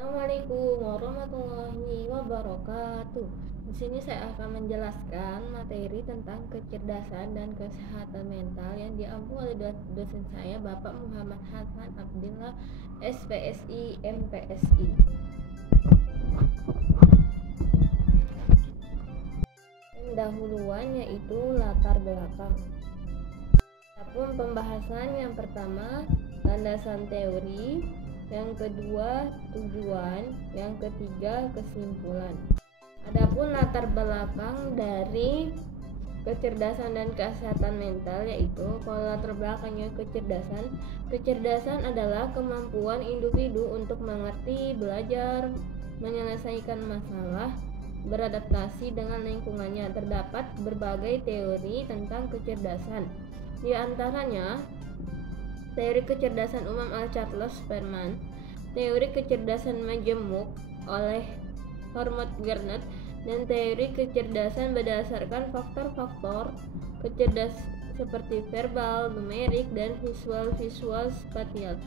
Assalamualaikum warahmatullahi wabarakatuh. Di sini saya akan menjelaskan materi tentang kecerdasan dan kesehatan mental yang diampu oleh dosen saya, Bapak Muhammad Hasan Abdillah, SPSI, MPSI. Pendahuluan yaitu latar belakang. Adapun pembahasan yang pertama, landasan teori, yang kedua tujuan, yang ketiga kesimpulan. Adapun latar belakang dari kecerdasan dan kesehatan mental yaitu, kalau latar belakangnya kecerdasan adalah kemampuan individu untuk mengerti, belajar, menyelesaikan masalah, beradaptasi dengan lingkungannya. Terdapat berbagai teori tentang kecerdasan. Di antaranya teori kecerdasan umum oleh Charles Perman, teori kecerdasan majemuk oleh Hormot Garnet, dan teori kecerdasan berdasarkan faktor-faktor kecerdasan seperti verbal, numerik, dan visual spatial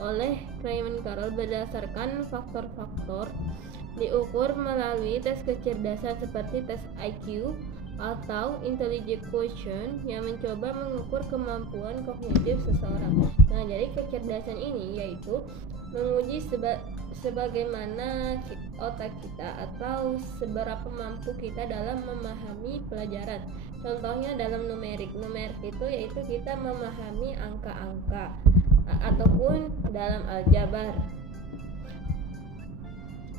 oleh Raymond Carroll. Berdasarkan faktor-faktor diukur melalui tes kecerdasan seperti tes IQ atau intelligence quotient yang mencoba mengukur kemampuan kognitif seseorang. Nah, jadi kecerdasan ini yaitu menguji sebagaimana otak kita atau seberapa mampu kita dalam memahami pelajaran. Contohnya dalam numerik itu yaitu kita memahami angka-angka ataupun dalam aljabar.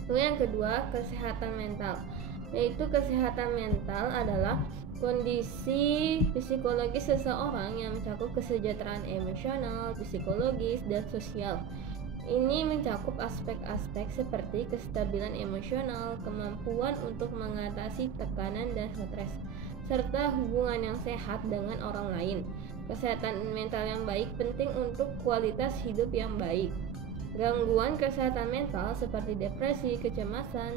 Lalu yang kedua, kesehatan mental, yaitu kesehatan mental adalah kondisi psikologis seseorang yang mencakup kesejahteraan emosional, psikologis, dan sosial. Ini mencakup aspek-aspek seperti kestabilan emosional, kemampuan untuk mengatasi tekanan dan stres, serta hubungan yang sehat dengan orang lain. Kesehatan mental yang baik penting untuk kualitas hidup yang baik. Gangguan kesehatan mental seperti depresi, kecemasan,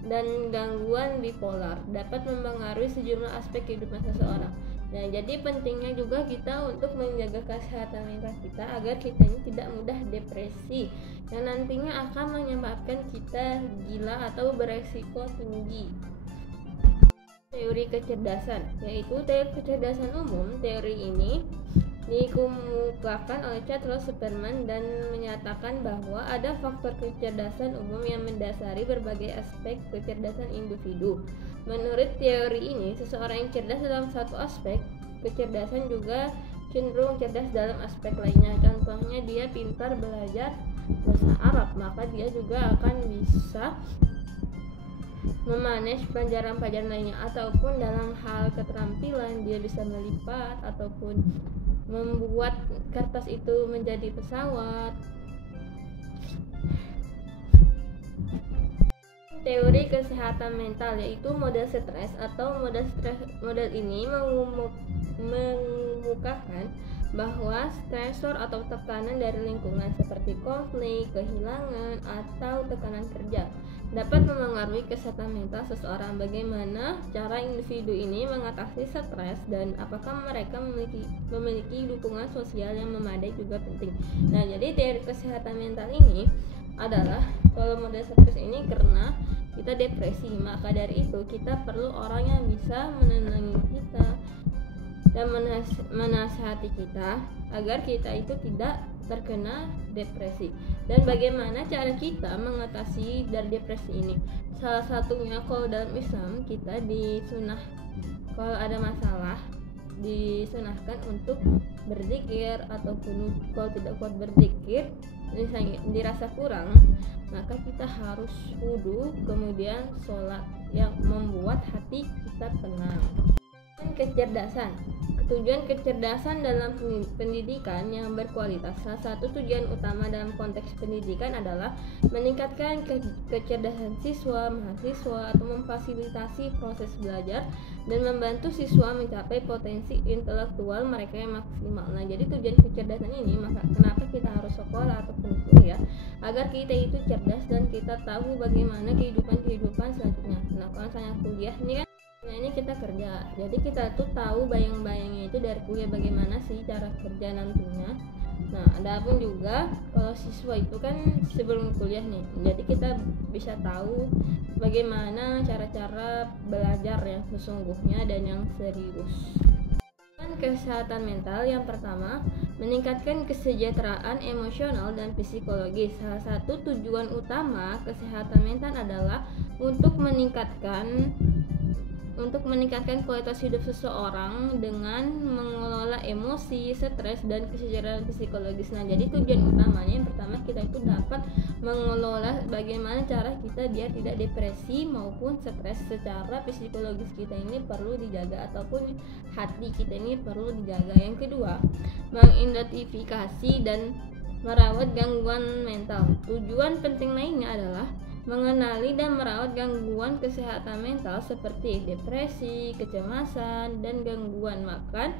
dan gangguan bipolar dapat mempengaruhi sejumlah aspek kehidupan seseorang. Nah, jadi pentingnya juga kita untuk menjaga kesehatan mental kita agar kita ini tidak mudah depresi yang nantinya akan menyebabkan kita gila atau beresiko tinggi. Teori kecerdasan, yaitu teori kecerdasan umum. Teori ini dikemukakan oleh Charles Perman dan menyatakan bahwa ada faktor kecerdasan umum yang mendasari berbagai aspek kecerdasan individu. Menurut teori ini, seseorang yang cerdas dalam satu aspek kecerdasan juga cenderung cerdas dalam aspek lainnya. Contohnya, dia pintar belajar bahasa Arab, maka dia juga akan bisa memanage pelajaran-pelajaran lainnya, ataupun dalam hal keterampilan dia bisa melipat ataupun membuat kertas itu menjadi pesawat. Teori kesehatan mental yaitu model stres atau model ini mengemukakan bahwa stresor atau tekanan dari lingkungan seperti konflik, kehilangan, atau tekanan kerja dapat memengaruhi kesehatan mental seseorang. Bagaimana cara individu ini mengatasi stres dan apakah mereka memiliki dukungan sosial yang memadai juga penting. Nah, jadi teori kesehatan mental ini adalah kalau model stres ini karena kita depresi, maka dari itu kita perlu orang yang bisa menenangi kita dan menasihati kita agar kita itu tidak terkena depresi. Dan bagaimana cara kita mengatasi dari depresi ini? Salah satunya, kalau dalam Islam kita disunah, kalau ada masalah disunahkan untuk berzikir, ataupun kalau tidak kuat berzikir, misalnya dirasa kurang, maka kita harus wudu, kemudian sholat yang membuat hati kita tenang. Kecerdasan. Tujuan kecerdasan dalam pendidikan yang berkualitas. Salah satu tujuan utama dalam konteks pendidikan adalah meningkatkan kecerdasan siswa, mahasiswa, atau memfasilitasi proses belajar dan membantu siswa mencapai potensi intelektual mereka yang maksimal. Nah, jadi tujuan kecerdasan ini, maka kenapa kita harus sekolah ataupun kuliah, agar kita itu cerdas dan kita tahu bagaimana kehidupan selanjutnya. Nah, kalau misalnya kuliah ini kan ini kita kerja, jadi kita tuh tahu bayang-bayangnya itu dari kuliah bagaimana sih cara kerja nantinya. Nah, adapun juga kalau siswa itu kan sebelum kuliah nih, jadi kita bisa tahu bagaimana cara-cara belajar yang sesungguhnya dan yang serius. Kesehatan mental yang pertama, meningkatkan kesejahteraan emosional dan psikologis. Salah satu tujuan utama kesehatan mental adalah untuk meningkatkan kualitas hidup seseorang dengan mengelola emosi, stres, dan kesejahteraan psikologis. Nah, jadi tujuan utamanya yang pertama kita itu dapat mengelola bagaimana cara kita biar tidak depresi maupun stres. Secara psikologis kita ini perlu dijaga ataupun hati kita ini perlu dijaga. Yang kedua, mengidentifikasi dan merawat gangguan mental. Tujuan penting lainnya adalah mengenali dan merawat gangguan kesehatan mental seperti depresi, kecemasan, dan gangguan makan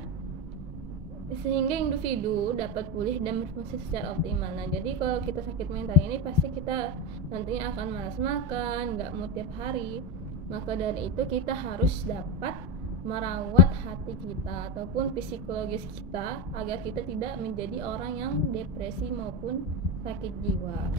sehingga individu dapat pulih dan berfungsi secara optimal. Nah, jadi kalau kita sakit mental ini pasti kita nantinya akan malas makan, nggak mood tiap hari. Maka dari itu kita harus dapat merawat hati kita ataupun psikologis kita agar kita tidak menjadi orang yang depresi maupun sakit jiwa.